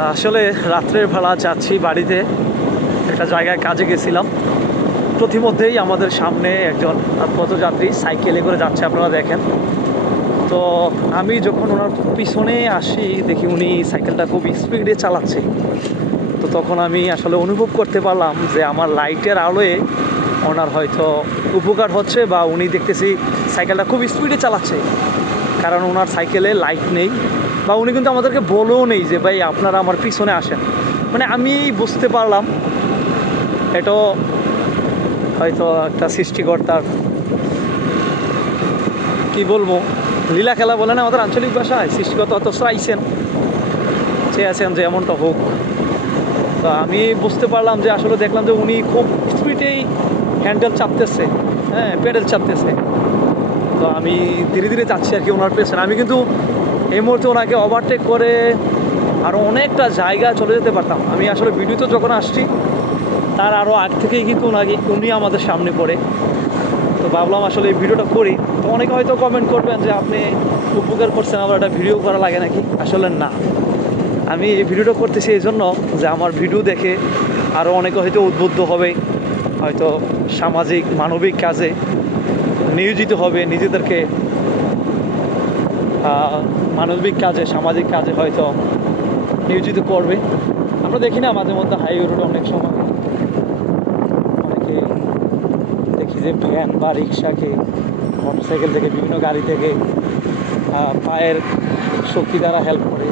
আসলে রাত্রের বেলা যাচ্ছি বাড়িতে, একটা জায়গায় কাজে গেছিলাম। প্রতিমধ্যেই আমাদের সামনে একজন পথযাত্রী সাইকেলে করে যাচ্ছে, আপনারা দেখেন। তো আমি যখন ওনার পিছনে আসি দেখি উনি সাইকেলটা খুব স্পিডে চালাচ্ছে। তো তখন আমি আসলে অনুভব করতে পারলাম যে আমার লাইটের আলোয় ওনার হয়তো উপকার হচ্ছে, বা উনি দেখতেছি সাইকেলটা খুব স্পিডে চালাচ্ছে, কারণ ওনার সাইকেলে লাইট নেই, বা উনি কিন্তু আমাদেরকে বলেও নেই যে ভাই আপনারা আমার পিছনে আসেন। মানে আমি বুঝতে পারলাম এটা হয়তো একটা সৃষ্টিকর্তার, কি বলবো, লীলা খেলা বলে না আমাদের আঞ্চলিক ভাষায়, সৃষ্টিকর্তা অত চাইছেন, চেয়েছেন যে এমনটা হোক। তো আমি বুঝতে পারলাম যে আসলে দেখলাম যে উনি খুব স্পিডেই হ্যান্ডেল চাপতেছে, হ্যাঁ প্যাডেল চাপতেছে। তো আমি ধীরে ধীরে যাচ্ছি আর কি ওনার পেছনে। আমি কিন্তু এই মুহূর্তে ওনাকে ওভারটেক করে আরও অনেকটা জায়গা চলে যেতে পারতাম। আমি আসলে ভিডিওতে যখন আসছি তার আরও আগ থেকেই কিন্তু উনি আমাদের সামনে পড়ে। তো ভাবলাম আসলে এই ভিডিওটা করি। তো অনেকে হয়তো কমেন্ট করবেন যে আপনি উপকার করছেন, আবার একটা ভিডিও করা লাগে নাকি। আসলে না, আমি এই ভিডিওটা করতেছি এই জন্য যে আমার ভিডিও দেখে আরও অনেকে হয়তো উদ্বুদ্ধ হবে, হয়তো সামাজিক মানবিক কাজে নিয়োজিত হবে, নিজেদেরকে মানবিক কাজে সামাজিক কাজে হয়তো নিয়োজিত করবে। আমরা দেখি না মাঝে মধ্যে হাইওয়ে রোডে অনেক সময় অনেকে দেখি যে ভ্যান বা রিক্সাকে, মোটরসাইকেল থেকে, বিভিন্ন গাড়ি থেকে পায়ের শক্তি দ্বারা হেল্প করে।